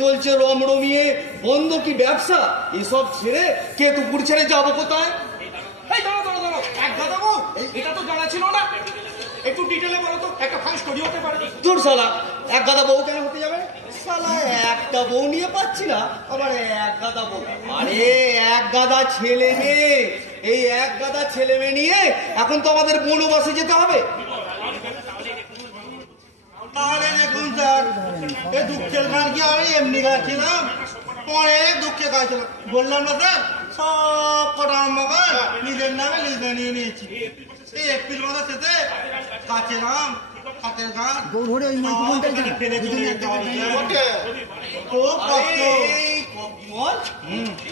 চলছে রমরমিয়ে বন্ধকি ব্যবসা এসব ছেড়ে কেতুপুর ছেড়ে যাবো কোথায়? এটা তো জানা ছিল না, একটু ডিটেলে বলো তো। একটা ফান স্টোরি হতে পারে। দূর শালা, এক গাদা বউ কেন হতে যাবে? শালা একটা বউ নিয়ে পাচ্ছি না, আবার এক গাদা বউ। আরে এক গাদা ছেলে মেয়ে, এই এক গাদা ছেলে মেয়ে নিয়ে এখন তো আমাদের বনবাসে যেতে হবে। তাহলে দেখুন স্যার, এই দুঃখের গান কি আমি এমনি গাচ্ছিলাম, অনেক দুঃখে গাইছিলাম। বললাম না স্যার, সব কটা আম বাগান নিজের নামে লিজে নিয়ে নিয়েছি। এই এপ্রিল মাসের শেষে গাছের আম, হাতের গান ফেলে চলে যেতে হবে। খুব কষ্ট।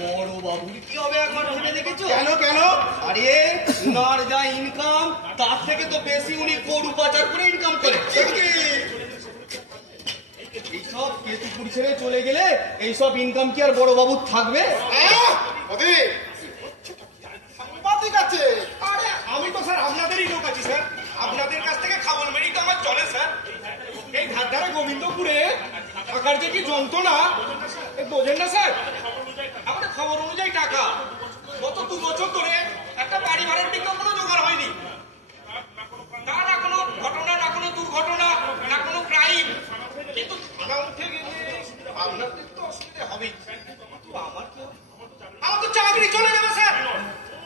বড় বাবুর কি হবে একবার ভেবে দেখেছো? কেন কেন? আরে উনার যা ইনকাম তার থেকে তো বেশি উনি গরু পাচার করে ইনকাম করে। এইসব কেতুপুর ছেড়ে চলে গেলে এইসব ইনকাম কি আর বড় বাবুর থাকবে? সাংবাদিক আছে। আরে আমি তো স্যার আপনাদেরই লোক আছি স্যার, আপনাদের কাছ থেকে খাবার মেরেই তো আমার চলে স্যার। এই ধারধারে গোবিন্দপুরে থাকার যে কি যন্ত্রণা বোঝেন না স্যার। আমাদের খবর অনুযায়ী টাকা গত 2 বছর ধরে একটা বাড়ি ভাড়ার টিকিট কোনো জোগাড় হয়নি। না কোনো ঘটনা, না কোনো দুর্ঘটনা, না কোনো ক্রাইম, কিন্তু থানা উঠে গেলে আপনাদের তো অসুবিধা হবেই। আমার কি হবে? আমার তো চাকরি চলে যাবে স্যার।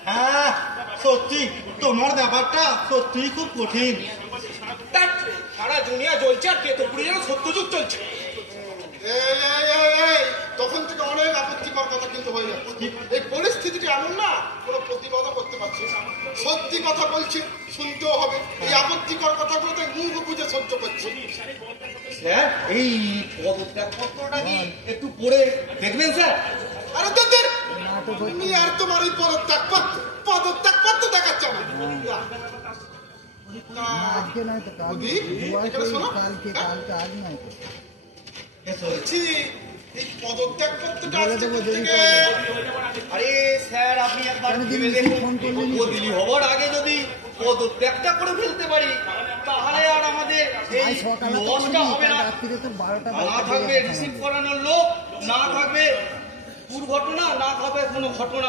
হ্যাঁ সত্যি তোমার ব্যাপারটা সত্যি খুব কঠিন। সারা দুনিয়া জ্বলছে আর কেতুপুরে যেন সত্যযুগ চলছে। তখন থেকে অনেক আপত্তিকর কথা কিন্তু হয়ে যাচ্ছে। এই পরিস্থিতিটি এমন না কোনো প্রতিবাদও করতে পারছি। সত্যি কথা বলছি, শুনতেও হবে। এই আপত্তিকর কথাগুলোতে মুখ বুঝে সহ্য করছি। স্যার এই পদত্যাগপত্রটা কি একটু পড়ে দেখবেন স্যার? আরে তোদের তুমি আর তোমার এই পদত্যাগপত্র দেখাচ্ছে আমার। আজকে নয় তো কাল, এখানে শোনো। কালকে আজ নয় তো। বলছি এই পদত্যাগপত্রটা বলে আসছে দেবো যদি থেকে। আরে স্যার আপনি একবার কেন ভেবে দিদি দেখুন, ফোন করলেন? বদলি হবার আগে যদি পদত্যাগটা করে ফেলতে পারি তাহলে আর আমাদের এই আজ সকালে তো লসটা হবে না। রাত্রিরে তো 12টা না থাকবে রিসিভ করানোর লোক, না থাকবে দুর্ঘটনা, না থাকবে কোনো ঘটনা।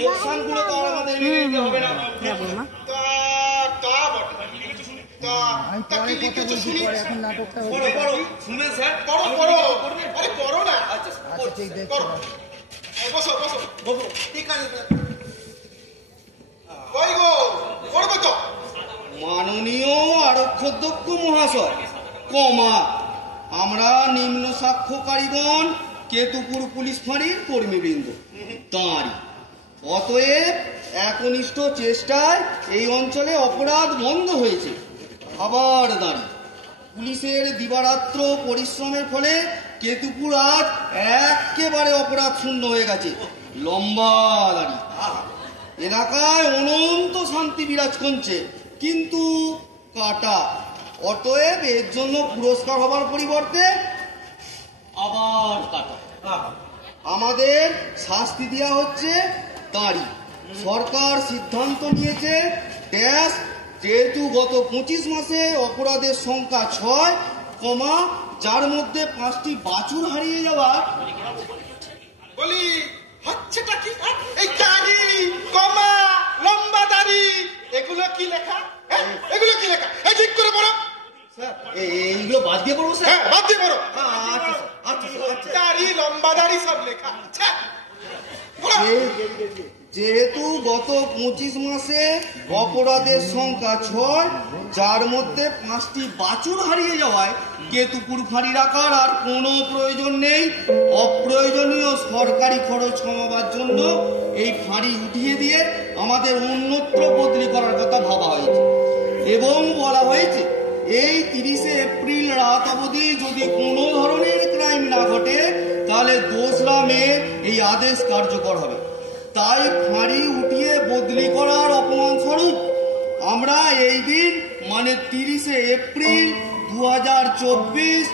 লোকসানগুলো তো আর আমাদের মেনে নিতে হবে না। তা বটে। আমি তা পরে কি কথা লিখেছো বলছি, শুনি? পরে এখন নাটকটা পড়ো হচ্ছে। পড়ো শুনবেন স্যার? পড়ো। আরে পড়ো না। আচ্ছা আচ্ছা ঠিক দেখছি। করো। বসো। বলবো। ঠিক আছে স্যার। কই গো করবো তো। মাননীয় আরক্ষধ্যক্ষ মহাশয়, আমরা নিম্ন সাক্ষ্যকারীগণ কেতুপুর পুলিশ ফাঁড়ির কর্মীবৃন্দ তাঁরই। অতএব একনিষ্ঠ চেষ্টায় এই অঞ্চলে অপরাধ বন্ধ হয়েছে। আবার দাঁড়িয়ে পুলিশের দিবারাত্র পরিশ্রমের ফলে কেতুপুর আজ একেবারে অপরাধ শূন্য হয়ে গেছে। লম্বা দাঁড়ি এলাকায় অনন্ত শান্তি বিরাজ করছে, কিন্তু কাটা। অতএব এর জন্য পুরস্কার হবার পরিবর্তে আবার কাটা। আমাদের শাস্তি দেওয়া হচ্ছে দাঁড়ি। সরকার সিদ্ধান্ত নিয়েছে ড্যাশ, যেহেতু গত 25 মাসে অপরাধের সংখ্যা 6, যার মধ্যে 5টি বাছুর হারিয়ে যাওয়া। বলি হচ্ছেটা কি? এই দাড়ি, কমা, লম্বা দাড়ি, এগুলো কি লেখা? এগুলো কি লেখা? এই ঠিক করে পড়ো। স্যার এইগুলো বাদ দিয়ে পড়বো স্যার? হ্যাঁ বাদ দিয়ে পড়ো। আচ্ছা। দাড়ি, লম্বা দাড়ি সব লেখা। আচ্ছা পড়ো। যেহেতু গত 25 মাসে অপরাধের সংখ্যা 6, যার মধ্যে 5টি বাছুর হারিয়ে যাওয়ায় কেতুপুর ফাঁড়ি রাখার আর কোনো প্রয়োজন নেই। অপ্রয়োজনীয় সরকারি খরচ কমাবার জন্য এই ফাঁড়ি উঠিয়ে দিয়ে আমাদের অন্যত্র বদলি করার কথা ভাবা হয়েছে এবং বলা হয়েছে এই 30শে এপ্রিল রাত অবধি যদি কোনো ধরনের ক্রাইম না ঘটে তাহলে 2রা মে এই আদেশ কার্যকর হবে। তাই ফাঁড়ি উঠিয়ে বদলি করার অপমান স্বরূপ আমরা এই দিন মানে 30শে এপ্রিল 2024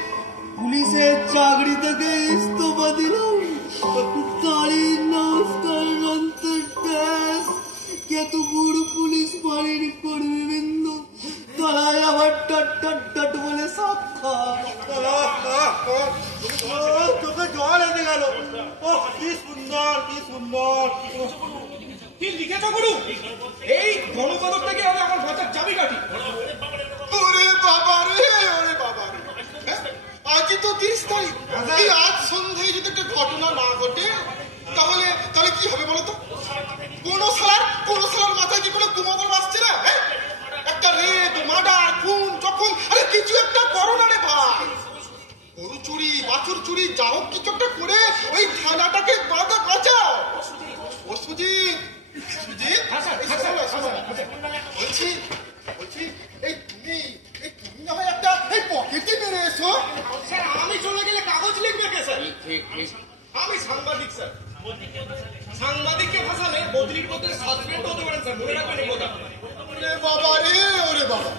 পুলিশের চাকরি থেকে ইস্তফা দিলাম। তারিখ নমস্কার কেতুপুর পুলিশ ফাঁড়ির কর্মীবৃন্দ। তারাই আবার টাট বলে সাক্ষাৎ। তোকে জল এসে গেল। ও কি সুন্দর, কি সুন্দর। কি লিখেছো গুরু? এই গণপদক থেকে হবে আমার ভাষার চাবিকাঠি। ওরে বাবা রে, ওরে বাবা রে। আজই তো 30 তারিখ। এই আজ সন্ধ্যায় যদি একটা ঘটনা না ঘটে তাহলে কি হবে বলো তো? কোন সালার মাথায় কি কোনো কুমোদর বাসছে না? একটা রেড, মার্ডার, খুন, যখন আরে কিছু একটা করো না রে ভাই। গরু চুরি, বাছুর চুরি, যা হোক কিছু একটা করে ওই থানাটাকে বাঁচাও। ও সুজিত, বলছি এই তুমি না হয় একটা এই পকেটে মেরে এসো। স্যার আমি চলে গেলে কাগজ লিখবে কে স্যার? আমি সাংবাদিক স্যার। সাংবাদিককে ফাঁসালে বদলির বদলে সাসপেন্ড হতে পারেন স্যার, মনে রাখবেন এই কথা। ওরে বাবা রে, ওরে বাবা।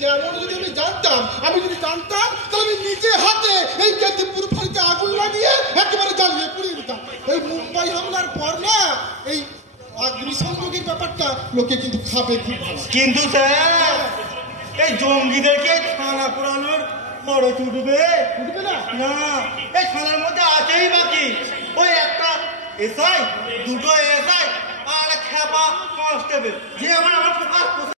তেমন যদি আমি জানতাম তাহলে আমি নিজে রাতে এই কেন্দ্রপুর ফাঁড়িতে আগুন লাগিয়ে একেবারে জ্বালিয়ে পুড়িয়ে দিতাম। এই মুম্বাই হামলার পর না এই অগ্নিসংযোগের ব্যাপারটা লোকে কিন্তু খাবে খুব ভালো। কিন্তু স্যার এই জঙ্গিদেরকে থানা পুরানোর খরচ উঠবে বুঝবে না? না, এই থানার মধ্যে আছেই বাকি ওই একটা এসআই, দুটো এসআই আর খেপা কনস্টেবল যে আমার